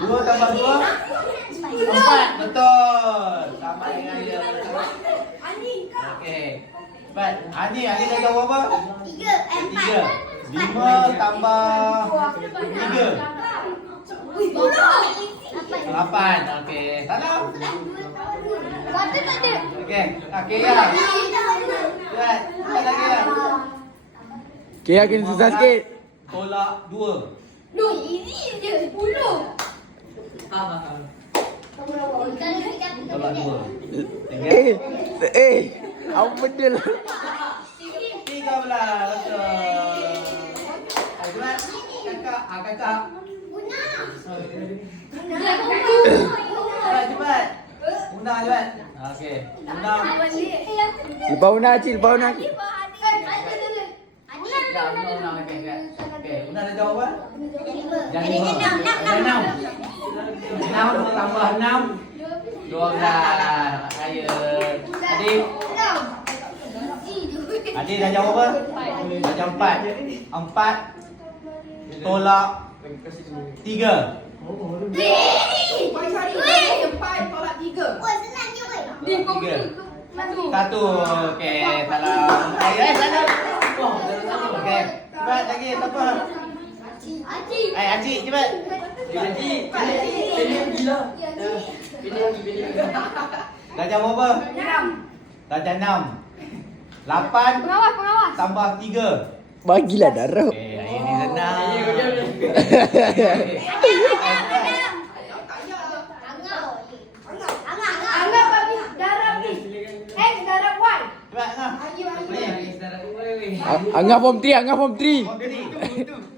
2 tambah 2 4. Betul. Sama dengan dia. Okey. Cepat. Ani dah jawab apa? 3. 5 tambah 3. 8. Okey. Salah. Okey. Okey ya. Cepat. Cepat lagi ya. Okay, kena susah sikit. Tolak 2. Tolak 2. Apa benda lah. 13. Betul. Cepat. Kakak. Cepat. Una cepat. Okey. Una. Lepas Una Cik, lepas Una. Ya, Una. Okey. Una dah jawab apa? Yang 6 tambah 6. 12. Ayo. Adik dah jawab apa? Dah jawab 4. 4 tolak 3. 1. Okey, salah. Salah. Okey. Cepat lagi siapa? Haji cepat. Dah jawab apa? Dah 6. 8 tambah 3. Bagilah darah. Okey, hari ni senang. Cepat Angah form 3, Angah form 3.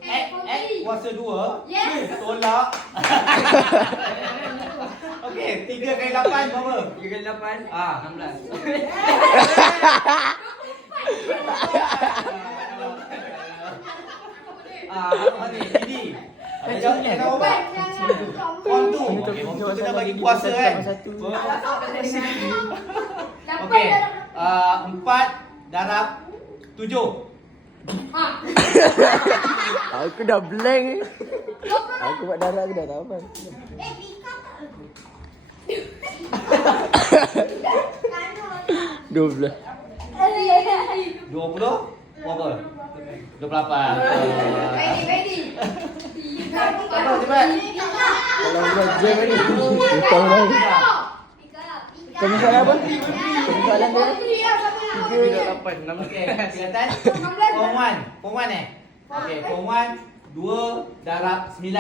X kuasa 2 tolak. Okey, 3 kali 8 berapa? 3 kali 8 16. Ini. Jawab apa? Form 2. Okey, form 2 kita bagi kuasa kan? Okey. 4 darab 7. Aku dah blank. Aku buat darah aku dah tahu apa. 12. 20 berapa? 28. Apa cepat? Kalau buat jam ni. Hutang lagi. Kamu soalan apa? Kamu soalan dia? 8 6. Okey, kelihatan? Form 1 Okey, form 1 2 darab 9.